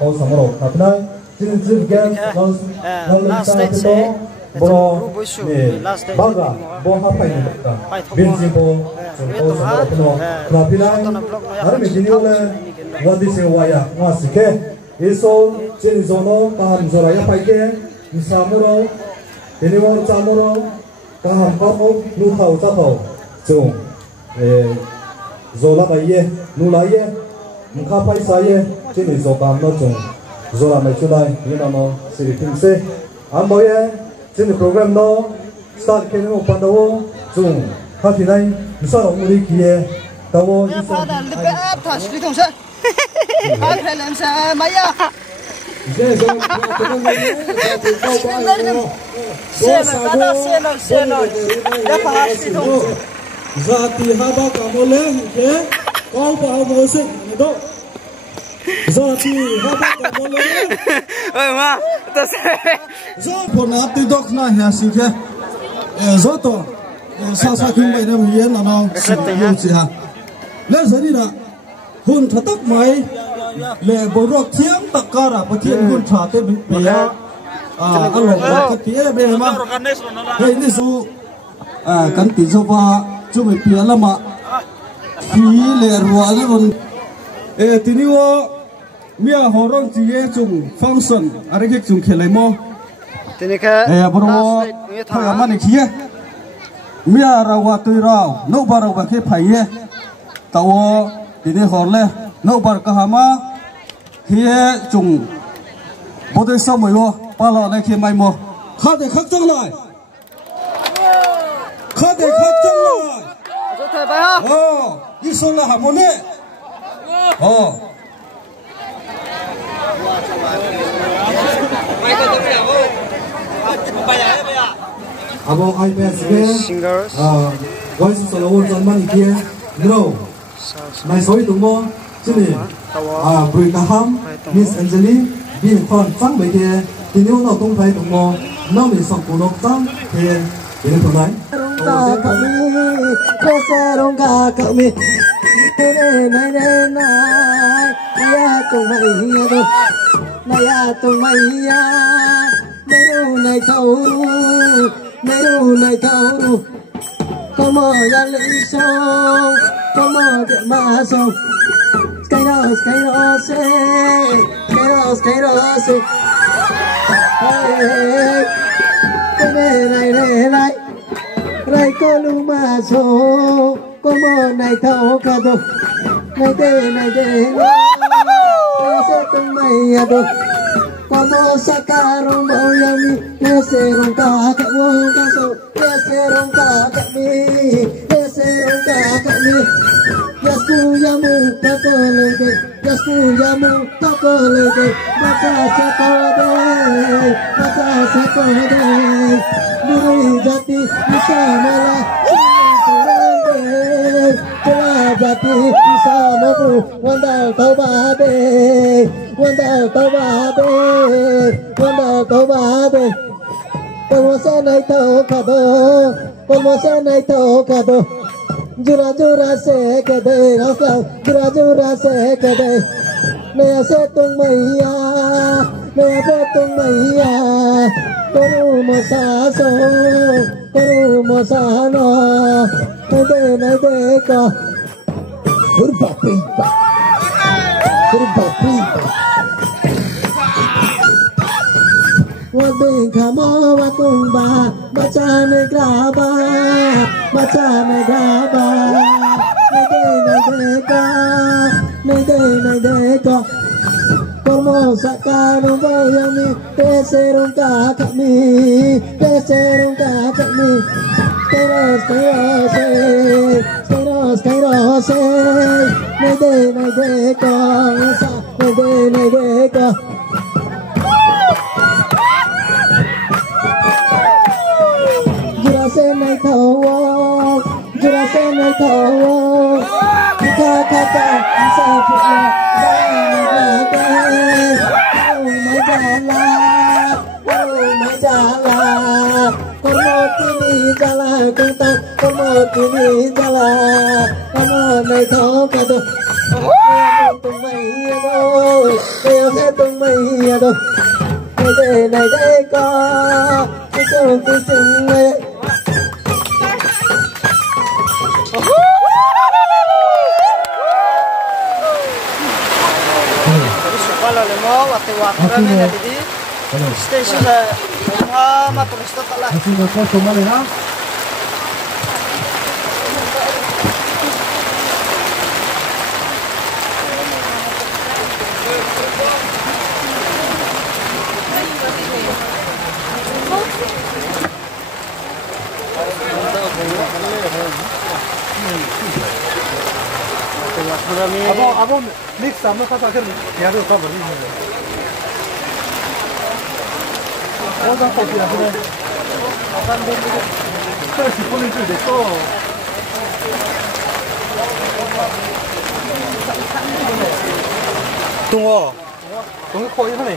có sắm rồi tập này chính cái last stage sẽ bro baga bo ha phải được bên gì bo có sắm rồi nó tập này ở bên này là what is it why ngã sĩ ke iso trên zono tam zora ya phải ke isamuro ini mau camuro kaham kamu nu thau cha thau chung zola baiye nu laiye mukha paisa ye trên zo kam no chung zora mai chulai ni no siri thing se am boye trên program no start ke no pandawo chung kha thi nai sa ro muri kiye tawo fa da le pe ap tha sri thong sa ai khai lam sa maya je zo ya pa sri thong zati haba kamole ke kau pa mo se do zati haba kamole oi ma to se zo phone ap ti dok na ya si ke zo to sa king bai na hian na no si ha le zani da hun thatak mai le borok thiam takara pathian hun tha te be ya along ka ti be ma hei ni su kan ti zo ba chu me pia lama phi le ruwa ni ron tiniwo mia horong chi ye chung function are ke chung khelai mo tini kha bro tha ma ni khie mia rawa tui raw no baro ba ke phai ye tawo tini horle no bar ka hama khie chung bodai sa moi wo palo na khie mai mo kha de khak chang lai kha de khak chang lai zo thai ba ha iso la hamone abo iPad singers voice solo one son man kia no nai soi tung mo chini bui ka ham Miss Angeline bin khon chang bai kia tiniu no tung phai tung mo no mi sok ku nok chang kia ini thonai rongga kami nai ya tung mai do naya tung mai ya nai thau como ya le hizo como de mazo kairos se rai con mazo como nai thau ka do nai de se tung mai do como sacaron boyami hicieron caso hicieron cacami yaskuyamu takolege maka sakode buri jati misamala jati misamabu wandal tawade como se nai tocado jura se kade jura se kade ne se tung maiya koru mo sa no ne de ka kurba Wading kamo wakumba bacane graba nede como sacaron boyami peseron kakami kairose nede ka jura se nai thawo kaka sa phula mai jala komotini jala kanta komotini jala kamo nai thawo ka do tung mây đâu theo tung mây đâu này đây có cái sông cái sông ấy qua là nó và từ quạt ra bên này đi station là mà tụi nó stop lại xin được có số mà này đó Abo next time nó sao cái nhà được sao vậy? Nó sao phải là thế này? Tôi chỉ có lên chơi để to. Tung cái khối thế này.